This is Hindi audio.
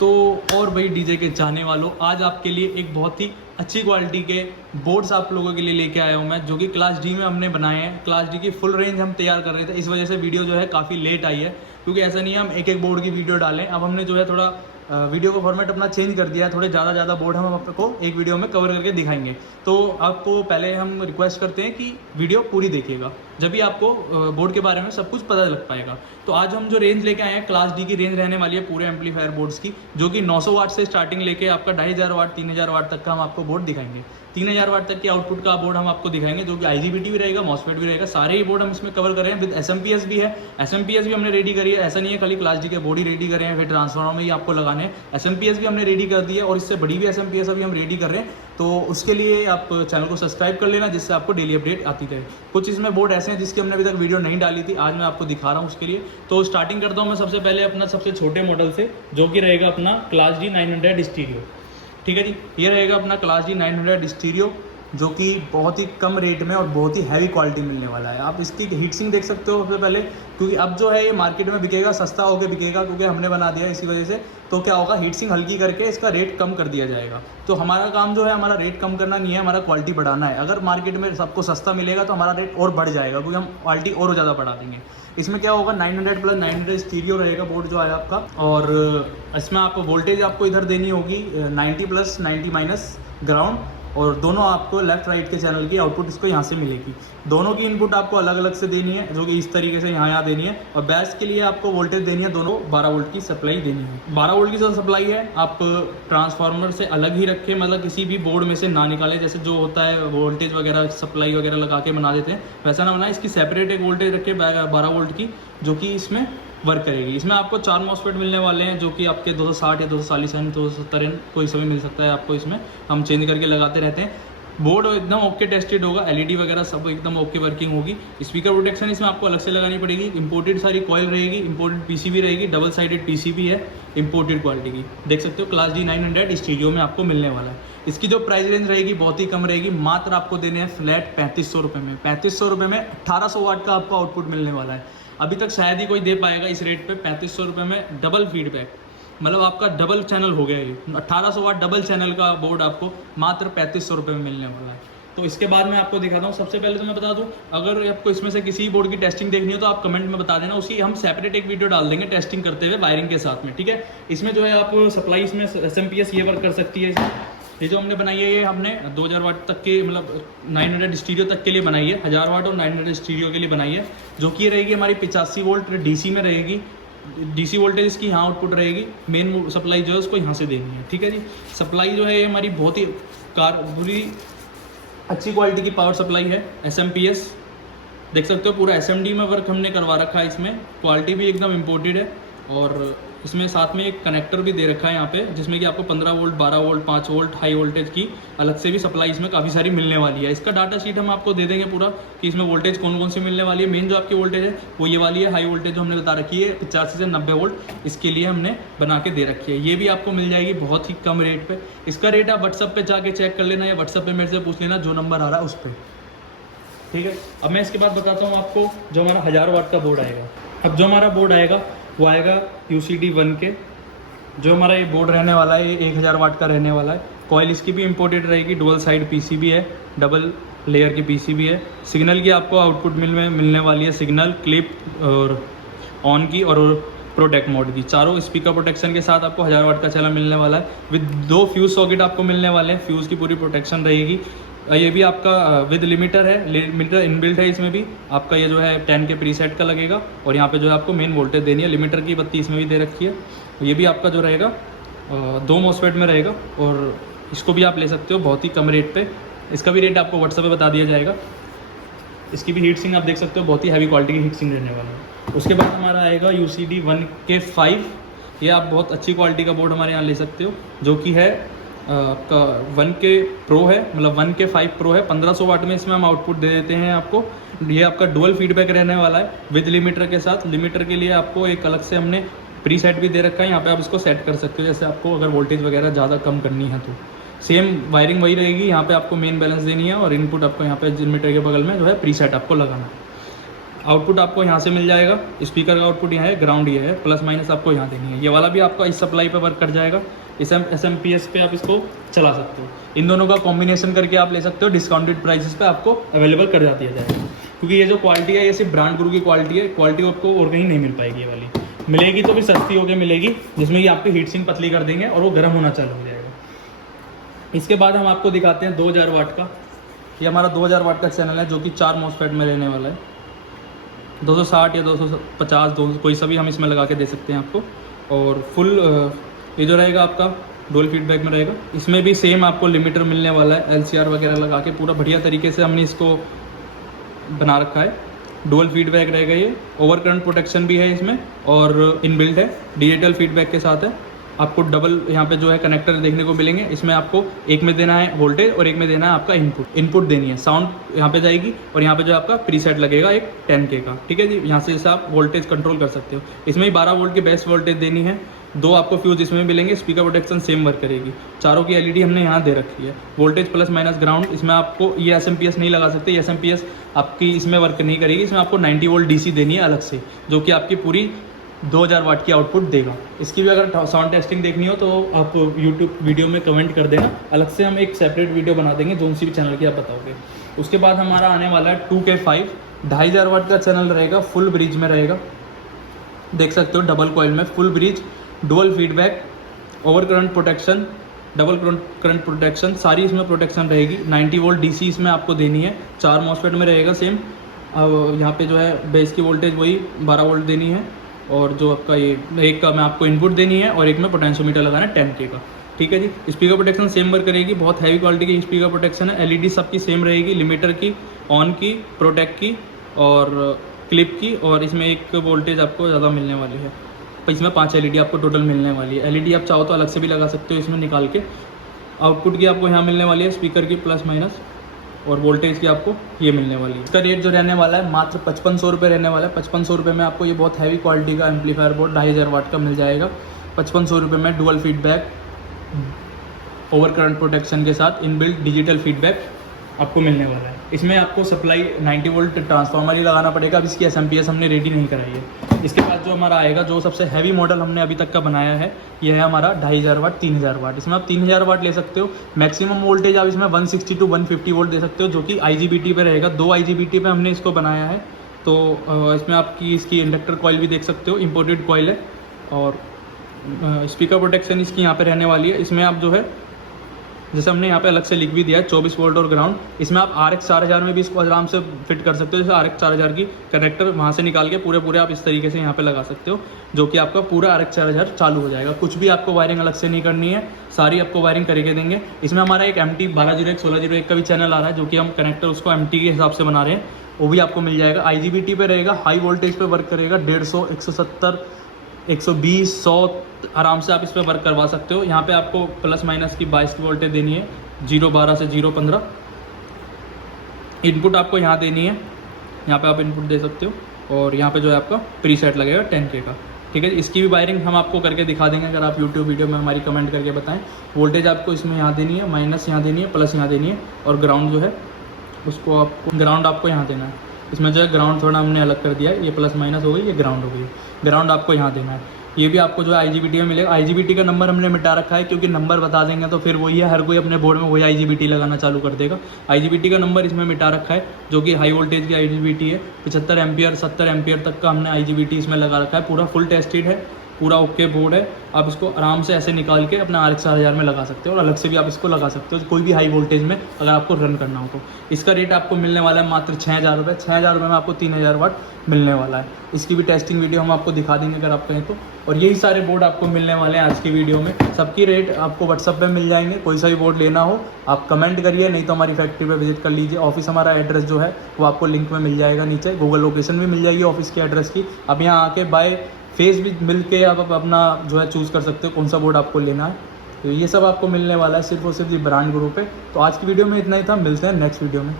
तो और भाई डीजे के चाहने वालों, आज आपके लिए एक बहुत ही अच्छी क्वालिटी के बोर्ड्स आप लोगों के लिए लेके आया हूँ मैं, जो कि क्लास डी में हमने बनाए हैं। क्लास डी की फुल रेंज हम तैयार कर रहे थे, इस वजह से वीडियो जो है काफ़ी लेट आई है, क्योंकि ऐसा नहीं है हम एक एक बोर्ड की वीडियो डालें। अब हमने जो है थोड़ा वीडियो का फॉर्मेट अपना चेंज कर दिया है, थोड़े ज़्यादा बोर्ड हम आपको एक वीडियो में कवर करके दिखाएंगे। तो आपको पहले हम रिक्वेस्ट करते हैं कि वीडियो पूरी देखिएगा, जब भी आपको बोर्ड के बारे में सब कुछ पता लग पाएगा। तो आज हम जो रेंज लेके आए हैं, क्लास डी की रेंज रहने वाली है पूरे एम्पलीफायर बोर्ड्स की, जो कि 900 वाट से स्टार्टिंग लेके आपका 2500 वाट 3000 वाट तक का हम आपको बोर्ड दिखाएंगे। 3000 वाट तक के आउटपुट का बोर्ड हम आपको दिखाएंगे, जो कि IGBT भी रहेगा, मॉसफेट भी रहेगा, सारे ही बोर्ड हम इसमें कवर करें। विद SMPS भी है, SMPS भी हमने रेडी करी है। ऐसा नहीं है खाली क्लास डी के बोर्ड ही रेडी करें हैं, फिर ट्रांसफार्मर में ही आपको लगाने हैं। SMPS भी हमने रेडी कर दी है, और इससे बड़ी भी SMPS अभी हम रेडी कर रहे हैं। तो उसके लिए आप चैनल को सब्सक्राइब कर लेना, जिससे आपको डेली अपडेट आती रहे। कुछ इसमें बोर्ड ऐसे हैं जिसकी हमने अभी तक वीडियो नहीं डाली थी, आज मैं आपको दिखा रहा हूँ उसके लिए। तो स्टार्टिंग करता हूँ मैं सबसे पहले अपना सबसे छोटे मॉडल से, जो कि रहेगा अपना क्लास डी 900 स्टीरियो। ठीक है जी, ये रहेगा अपना क्लास डी 900 स्टीरियो, जो कि बहुत ही कम रेट में और बहुत ही हैवी क्वालिटी मिलने वाला है। आप इसकी हीट सिंक देख सकते हो सबसे पहले, क्योंकि अब जो है ये मार्केट में बिकेगा, सस्ता होकर बिकेगा, क्योंकि हमने बना दिया है इसी वजह से। तो क्या होगा, हीट सिंक हल्की करके इसका रेट कम कर दिया जाएगा। तो हमारा काम जो है, हमारा रेट कम करना नहीं है, हमारा क्वालिटी बढ़ाना है। अगर मार्केट में सबको सस्ता मिलेगा तो हमारा रेट और बढ़ जाएगा, क्योंकि हम क्वालिटी और ज़्यादा बढ़ा देंगे। इसमें क्या होगा, 900 प्लस 900 स्टीरियो रहेगा बोर्ड जो है आपका, और इसमें आपको वोल्टेज आपको इधर देनी होगी 90 प्लस 90 माइनस ग्राउंड, और दोनों आपको लेफ्ट राइट के चैनल की आउटपुट इसको यहाँ से मिलेगी। दोनों की इनपुट आपको अलग अलग से देनी है, जो कि इस तरीके से यहाँ देनी है। और बैस के लिए आपको वोल्टेज देनी है, दोनों 12 वोल्ट की सप्लाई देनी है। 12 वोल्ट की जो सप्लाई है आप ट्रांसफार्मर से अलग ही रखें, मतलब किसी भी बोर्ड में से ना निकालें। जैसे जो होता है वोल्टेज वगैरह सप्लाई वगैरह लगा के बना देते हैं, वैसा ना बनाए। इसकी सेपरेट एक वोल्टेज रखें 12 वोल्ट की, जो कि इसमें वर्क करेगी। इसमें आपको 4 मॉसफेट मिलने वाले हैं, जो कि आपके 260 या 240 एन 270 एन कोई समय मिल सकता है आपको। इसमें हम चेंज करके लगाते रहते हैं। बोर्ड एकदम ओके टेस्टेड होगा, LED वगैरह सब एकदम ओके वर्किंग होगी। स्पीकर प्रोटेक्शन इसमें आपको अलग से लगानी पड़ेगी। इंपोर्टेड सारी कॉइल रहेगी, इंपोर्टेड PCB रहेगी, डबल साइडेड PCB है, इंपोर्टेड क्वालिटी की। देख सकते हो क्लास डी 900 स्टीरियो में आपको मिलने वाला है। इसकी जो प्राइस रेंज रहेगी बहुत ही कम रहेगी, मात्र आपको देने हैं फ्लैट 3500 रुपये में। 3500 रुपये में 1800 वाट का आपको आउटपुट मिलने वाला है। अभी तक शायद ही कोई दे पाएगा इस रेट पे। 3500 रुपये में डबल फीडबैक, मतलब आपका डबल चैनल हो गया ये। 1800 वाट डबल चैनल का बोर्ड आपको मात्र 3500 रुपये में मिलने वाला है। तो इसके बाद मैं आपको दिखाता हूँ। सबसे पहले तो मैं बता दूँ, अगर आपको इसमें से किसी बोर्ड की टेस्टिंग देखनी हो तो आप कमेंट में बता देना, उसकी हम सेपरेट एक वीडियो डाल देंगे टेस्टिंग करते हुए वायरिंग के साथ में। ठीक है, इसमें जो है आप सप्लाई इसमें SMPS ये वर्क कर सकती है। ये जो हमने बनाई है, ये हमने 2000 वाट तक के, मतलब 900 स्टीरियो तक के लिए बनाई है। 1000 वाट और 900 स्टीरियो के लिए बनाई है, जो कि ये रहेगी हमारी 85 वोल्ट DC में रहेगी। DC वोल्टेज इसकी यहाँ आउटपुट रहेगी। मेन सप्लाई जो है उसको यहाँ से देनी है। ठीक है जी, सप्लाई जो है ये हमारी बहुत ही बुरी अच्छी क्वालिटी की पावर सप्लाई है। SMPS देख सकते हो, पूरा SMD में वर्क हमने करवा रखा है। इसमें क्वालिटी भी एकदम इम्पोर्टेड है, और इसमें साथ में एक कनेक्टर भी दे रखा है यहाँ पे, जिसमें कि आपको 15 volt 12 volt 5 volt high voltage की अलग से भी सप्लाई इसमें काफ़ी सारी मिलने वाली है। इसका डाटा शीट हम आपको दे देंगे पूरा, कि इसमें वोल्टेज कौन कौन सी मिलने वाली है। मेन जो आपकी वोल्टेज है वो ये वाली है, हाई वोल्टेज जो हमने बता रखी है 85 से 90 वोल्ट, इसके लिए हमने बना के दे रखी है। ये भी आपको मिल जाएगी बहुत ही कम रेट पर। इसका रेट आप व्हाट्सअप पर जाके चेक कर लेना, या व्हाट्सअप पर मेरे से पूछ लेना, जो नंबर आ रहा है उस पर। ठीक है, अब मैं इसके बाद बताता हूँ आपको जो हमारा 1000 वाट का बोर्ड आएगा। अब जो हमारा बोर्ड आएगा वो आएगा UCD 1 के। जो हमारा ये बोर्ड रहने वाला है, ये 1000 वाट का रहने वाला है। कॉइल इसकी भी इंपोर्टेड रहेगी, डुअल साइड PCB है, डबल लेयर की PCB है। सिग्नल की आपको आउटपुट मिलने वाली है, सिग्नल, क्लिप और ऑन की और प्रोटेक्ट मोड की। चारों स्पीकर प्रोटेक्शन के साथ आपको 1000 वाट का चैनल मिलने वाला है। विद 2 फ्यूज़ सॉकेट आपको मिलने वाले हैं, फ्यूज़ की पूरी प्रोटेक्शन रहेगी। ये भी आपका विद लिमिटर है, लिमिटर इनबिल्ट है इसमें भी। आपका ये जो है 10 के प्रीसेट का लगेगा, और यहाँ पे जो है आपको मेन वोल्टेज देनी है। लिमिटर की बत्ती इसमें भी दे रखी है। ये भी आपका जो रहेगा 2 मॉसफेट में रहेगा, और इसको भी आप ले सकते हो बहुत ही कम रेट पे। इसका भी रेट आपको व्हाट्सएप पे बता दिया जाएगा। इसकी भी हीट सिंक आप देख सकते हो, बहुत ही हैवी क्वालिटी की हीट सिंक रहने वाला है। उसके बाद हमारा आएगा UCD 1K5। ये आप बहुत अच्छी क्वालिटी का बोर्ड हमारे यहाँ ले सकते हो, जो कि है आपका 1K Pro है, मतलब 1K5 Pro है। 1500 वाट में इसमें हम आउटपुट दे देते हैं आपको। ये आपका डुअल फीडबैक रहने वाला है विद लिमिटर के साथ। लिमिटर के लिए आपको एक अलग से हमने प्री सेट भी दे रखा है, यहाँ पे आप इसको सेट कर सकते हो, जैसे आपको अगर वोल्टेज वगैरह ज़्यादा कम करनी है तो। सेम वायरिंग वही रहेगी, यहाँ पे आपको मेन बैलेंस देनी है, और इनपुट आपको यहाँ पे लिमिटर के बगल में जो है प्री सेट आपको लगाना है। आउटपुट आपको यहाँ से मिल जाएगा, स्पीकर का आउटपुट यहाँ है, ग्राउंड ये है, प्लस माइनस आपको यहाँ देनी है। ये वाला भी आपका इस सप्लाई पे वर्क कर जाएगा, इस SMPS पे आप इसको चला सकते हो। इन दोनों का कॉम्बिनेशन करके आप ले सकते हो, डिस्काउंटेड प्राइसेस पे आपको अवेलेबल कर दिया जाएगा। क्योंकि ये जो क्वालिटी है ये सिर्फ ब्रांड गुरु की क्वालिटी है, क्वालिटी आपको और कहीं नहीं मिल पाएगी। ये वाली मिलेगी तो भी सस्ती होकर मिलेगी, जिसमें ये आपकी हीट सिंक पतली कर देंगे और वो गर्म होना चालू हो जाएगा। इसके बाद हम आपको दिखाते हैं 2000 वाट का। ये हमारा 2000 वाट का चैनल है जो कि 4 मॉसफेट में रहने वाला है। 260 या 250 200 कोई सा भी हम इसमें लगा के दे सकते हैं आपको। और फुल ये जो रहेगा आपका डुअल फीडबैक में रहेगा। इसमें भी सेम आपको लिमिटर मिलने वाला है, LCR वगैरह लगा के पूरा बढ़िया तरीके से हमने इसको बना रखा है। डुअल फीडबैक रहेगा, ये ओवर करंट प्रोटेक्शन भी है इसमें और इनबिल्ट है, डिजिटल फीडबैक के साथ है। आपको डबल यहाँ पे जो है कनेक्टर देखने को मिलेंगे। इसमें आपको एक में देना है वोल्टेज और एक में देना है आपका इनपुट देनी है। साउंड यहाँ पे जाएगी और यहाँ पे जो आपका प्रीसेट लगेगा एक 10K का, ठीक है जी। यहाँ से जैसे आप वोल्टेज कंट्रोल कर सकते हो। इसमें ही 12 वोल्ट की बेस्ट वोल्टेज देनी है। 2 आपको फ्यूज इसमें मिलेंगे, स्पीकर प्रोटेक्शन सेम वर्क करेगी। चारों की LED हमने यहाँ दे रखी है। वोल्टेज प्लस माइनस ग्राउंड, इसमें आपको ये SMPS नहीं लगा सकते, ये SMPS आपकी इसमें वर्क नहीं करेगी। इसमें आपको 90 वोल्ट DC देनी है अलग से, जो कि आपकी पूरी 2000 वाट की आउटपुट देगा। इसकी भी अगर साउंड टेस्टिंग देखनी हो तो आप यूट्यूब वीडियो में कमेंट कर देना, अलग से हम एक सेपरेट वीडियो बना देंगे जो सी भी चैनल की आप बताओगे। उसके बाद हमारा आने वाला है 2K5 2500 वाट का चैनल रहेगा, फुल ब्रिज में रहेगा। देख सकते हो डबल कॉइल में full bridge, dual feedback, over current protection, double current protection, सारी इसमें प्रोटेक्शन रहेगी। 90 वोल्ट DC इसमें आपको देनी है। 4 मॉसफेट में रहेगा सेम। अब यहाँ पे जो है बेस की वोल्टेज वही 12 वोल्ट देनी है और जो आपका ये एक का में आपको इनपुट देनी है और एक में पोटेंशियोमीटर लगाना है 10K का, ठीक है जी। स्पीकर प्रोटेक्शन सेम वर्क करेगी, बहुत हैवी क्वालिटी की स्पीकर प्रोटेक्शन है। LED सबकी सेम रहेगी, लिमिटर की, ऑन की, प्रोटेक्ट की और क्लिप की। और इसमें एक वोल्टेज आपको ज़्यादा मिलने वाली है। इसमें 5 LED आपको टोटल मिलने वाली है। LED आप चाहो तो अलग से भी लगा सकते हो इसमें निकाल के। आउटपुट की आपको यहाँ मिलने वाली है, स्पीकर की प्लस माइनस, और वोल्टेज की आपको ये मिलने वाली है। इसका रेट जो रहने वाला है मात्र 5500 रुपये रहने वाला है। 5500 रुपये में आपको ये बहुत हैवी क्वालिटी का एम्पलीफायर बोर्ड 2500 वाट का मिल जाएगा। 5500 रुपये में dual feedback, over current protection के साथ इनबिल्ट डिजिटल फीडबैक आपको मिलने वाला है। इसमें आपको सप्लाई 90 वोल्ट ट्रांसफार्मर ही लगाना पड़ेगा। अब इसकी SMPS हमने रेडी नहीं कराई है। इसके बाद जो हमारा आएगा, जो सबसे हैवी मॉडल हमने अभी तक का बनाया है, ये है हमारा 2500 वाट 3000 वाट। इसमें आप 3000 वाट ले सकते हो। मैक्सिमम वोल्टेज आप इसमें 160 to 150 वोल्ट दे सकते हो, जो कि IGBT पे रहेगा। 2 IGBT पे हमने इसको बनाया है। तो इसमें आपकी इसकी इंडक्टर कॉइल भी देख सकते हो, इम्पोर्टेड कॉइल है। और स्पीकर प्रोटेक्शन इसकी यहाँ पे रहने वाली है। इसमें आप जो है जैसे हमने यहाँ पे अलग से लिख भी दिया है 24 वोल्ट और ग्राउंड। इसमें आप RX 4000 में भी इसको आराम से फिट कर सकते हो। जैसे RX 4000 की कनेक्टर वहाँ से निकाल के पूरे आप इस तरीके से यहाँ पे लगा सकते हो, जो कि आपका पूरा RX 4000 चालू हो जाएगा। कुछ भी आपको वायरिंग अलग से नहीं करनी है, सारी आपको वायरिंग करके देंगे। इसमें हमारा एक MT 1201 1601 का भी चैनल आ रहा है, जो कि हम कनेक्टर उसको MT के हिसाब से बना रहे हैं, वो भी आपको मिल जाएगा। IGBT पे रहेगा, हाई वोल्टेज पे वर्क करेगा। 150 170 120 100 आराम से आप इस पर वर्क करवा सकते हो। यहाँ पे आपको प्लस माइनस की 22 वोल्टेज देनी है, 0.12 से 0.15। इनपुट आपको यहाँ देनी है, यहाँ पे आप इनपुट दे सकते हो। और यहाँ पे जो है आपका प्रीसेट लगेगा 10K का, ठीक है। इसकी भी वायरिंग हम आपको करके दिखा देंगे अगर आप यूट्यूब वीडियो में हमारी कमेंट करके बताएं। वोल्टेज आपको इसमें यहाँ देनी है, माइनस यहाँ देनी है, प्लस यहाँ देनी है। और ग्राउंड जो है उसको आपको ग्राउंड आपको यहाँ देना है। इसमें जो है ग्राउंड थोड़ा हमने अलग कर दिया है, ये प्लस माइनस हो गई, ये ग्राउंड हो गई। ग्राउंड आपको यहाँ देना है। ये भी आपको जो है IGBT में मिलेगा। IGBT का नंबर हमने मिटा रखा है, क्योंकि नंबर बता देंगे तो फिर वही है, हर कोई अपने बोर्ड में वही IGBT लगाना चालू कर देगा। IGBT का नंबर इसमें मिटा रखा है, जो कि हाई वोल्टेज की IGBT है। 75 एम्पियर 70 एम्पियर तक का हमने IGBT इसमें लगा रखा है। पूरा फुल टेस्टेड है, पूरा ओके बोर्ड है। आप इसको आराम से ऐसे निकाल के अपना RX 4000 में लगा सकते हो, और अलग से भी आप इसको लगा सकते हो कोई भी हाई वोल्टेज में अगर आपको रन करना हो तो। इसका रेट आपको मिलने वाला है मात्र 6000 रुपये। 6000 रुपये में आपको 3000 वाट मिलने वाला है। इसकी भी टेस्टिंग वीडियो हम आपको दिखा देंगे अगर आप कहें तो। और यही सारे बोर्ड आपको मिलने वाले हैं आज की वीडियो में। सबकी रेट आपको व्हाट्सअप पे मिल जाएंगे। कोई सा भी बोर्ड लेना हो आप कमेंट करिए, नहीं तो हमारी फैक्ट्री पे विजिट कर लीजिए। ऑफिस हमारा एड्रेस जो है वो आपको लिंक में मिल जाएगा, नीचे गूगल लोकेशन भी मिल जाएगी ऑफिस के एड्रेस की। अब यहाँ आके बाय फेस भी मिल के आप अपना जो है चूज़ कर सकते हो कौन सा बोर्ड आपको लेना है। तो ये सब आपको मिलने वाला है सिर्फ और सिर्फ ब्रांड ग्रुप पे। तो आज की वीडियो में इतना ही था, मिलते हैं नेक्स्ट वीडियो में।